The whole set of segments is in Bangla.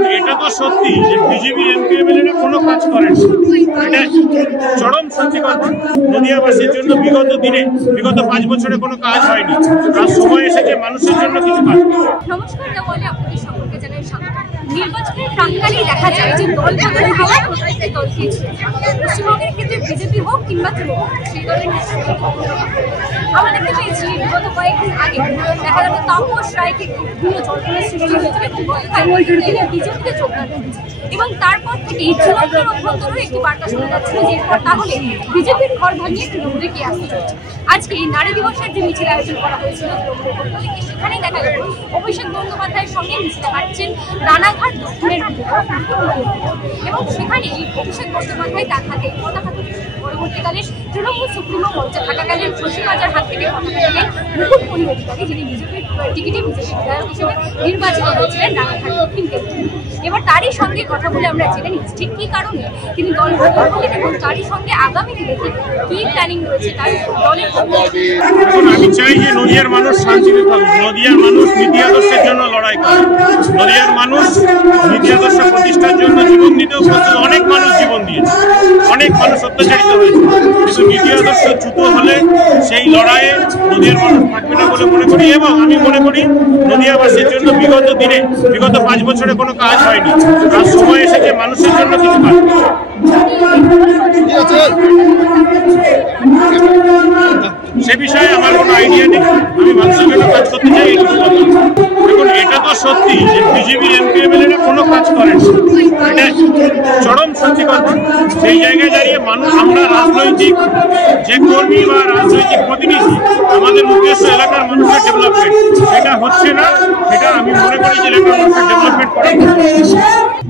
দেখুন, এটা তো সত্যি যে বিজেপি এমপি এমএলএরা কোনো কাজ করেন, এটা চরম সত্যি কথা। নদিয়াবাসীর জন্য বিগত 5 বছরে কোনো কাজ হয়নি, আর সময় এসেছে মানুষের জন্য কিছু কাজ। নমস্কার, বলে আপনাদের সকলকে জানাই স্বাগত। নির্বাচনের প্রাককালেই দেখা যায় যে দল বদলের হাওয়া প্রত্যেকটি দলকেই পশ্চিমবঙ্গের ক্ষেত্রে বিজেপি হোক কিংবা তৃণমূল, সেই দলের আমরা দেখতে পেয়েছি বিগত কয়েকদিন আগে দেখা গেল তাপস রায়কে বিভিন্ন জল্পনার সৃষ্টি হয়েছিল এবং গতকাল বিজেপিতে যোগদান করেছে, এবং তারপর থেকে তৃণমূলের অভ্যন্তরেও একটি বার্তা শোনা যাচ্ছিল যে এরপর তাহলে বিজেপির ঘর ভাঙিয়ে তৃণমূলে কি আসতে চলছে। আজকে নারী দিবসের যে মিছিল আয়োজন করা হয়েছিল তৃণমূলের, সেখানেই দেখা গেল অভিষেক বন্দ্যোপাধ্যায়ের সঙ্গে মিছিলে হাঁটছেন রানাঘাট দক্ষিণের এবং সেখানে অভিষেক বন্দ্যোপাধ্যায় তার হাতে পতাকা তুলে পরবর্তীকালে তৃণমূল সুপ্রিমো মঞ্চে থাকাকালীন শশীবাজার হাত থেকে পতাকা দিলেন মুকুট মণি অধিকারী, যিনি বিজেপির টিকিটে বিজেপি বিধায়ক হিসেবে নির্বাচিত হয়েছিলেন রানাঘাট দক্ষিণ কেন্দ্র। এবার তারই সঙ্গে কথা বলে আমরা জেনে নিচ্ছি ঠিক কি কারণে তিনি দল বদল করলেন এবং তারই সঙ্গে আগামী দিনে কি প্ল্যানিং রয়েছে তার দলের। এখন আমি চাই যে নদিয়ার মানুষ শান্তিতে থাকুক, নদিয়ার মানুষ নীতি আদর্শের জন্য লড়াই করে, নদিয়ার মানুষ নীতি আদর্শ প্রতিষ্ঠার জন্য জীবন দিতেও প্রস্তুত। অনেক মানুষ জীবন দিয়েছে, অনেক মানুষ অত্যাচারিত হয়েছে, কিন্তু নীতি আদর্শ চ্যুত হলে সেই লড়াইয়ে নদিয়ার মানুষ থাকবে না বলে মনে করি। এবং আমি মনে করি নদিয়াবাসীর জন্য বিগত 5 বছরে কোনো কাজ হয়নি, আর সময় এসেছে মানুষের জন্য কিছু কাজ। সে বিষয়ে আমার কোনো আইডিয়া নেই, আমি মানুষের জন্য কাজ করতে চাই এইটুকু কথা। দেখুন, এটা তো সত্যি যে বিজেপির এমপি এমএলএরা কোনো কাজ করেন, এটা চরম সত্যি কথা। সেই জায়গায় দাঁড়িয়ে আমরা রাজনৈতিক যে কর্মী বা রাজনৈতিক প্রতিনিধি, আমাদের উদ্দেশ্য এলাকার মানুষের ডেভেলপমেন্ট, সেটা হচ্ছে না। সেটা আমি মনে করি যে এলাকার মানুষের ডেভেলপমেন্ট করা।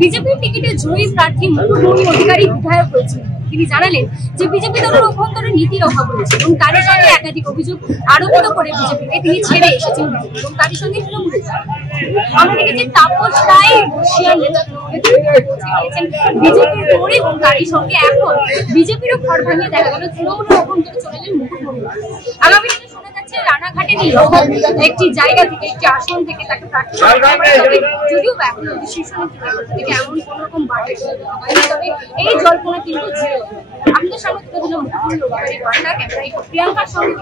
বিজেপির টিকিটে জয়ী প্রার্থী মুকুট মণি অধিকারী বিধায়ক হয়েছেন। তিনি জানালেন যে বিজেপি দলের অভ্যন্তরে নীতির অভাব রয়েছে এবং তারই সঙ্গে একাধিক অভিযোগ আরোপিত করে বিজেপিকে তিনি ছেড়ে এসেছেন এবং তারই সঙ্গে আমরা দেখেছি তাপস রায় বর্ষিয়ার নেতৃত্বেন বিজেপির করে এবং তারই সঙ্গে এখন বিজেপিরও ঘর ভাঙিয়ে দেখা গেল তৃণমূলের অভ্যন্তরে চলে এলেন মুকুট মণি। আগামী দিনে শোনা যাচ্ছে রানাঘাটের একটি জায়গা থেকে, একটি আসন থেকে তাকে প্রার্থী যদিও এখন শীর্ষ নেতৃত্বের থেকে এমন কোন রকম বার্তা, তবে এই জল্পনা কিন্তু আপনাদের সামনে তুলে দিল মুকুট মণি অধিকারী বার্তা। ক্যামেরায় প্রিয়াঙ্কার সঙ্গে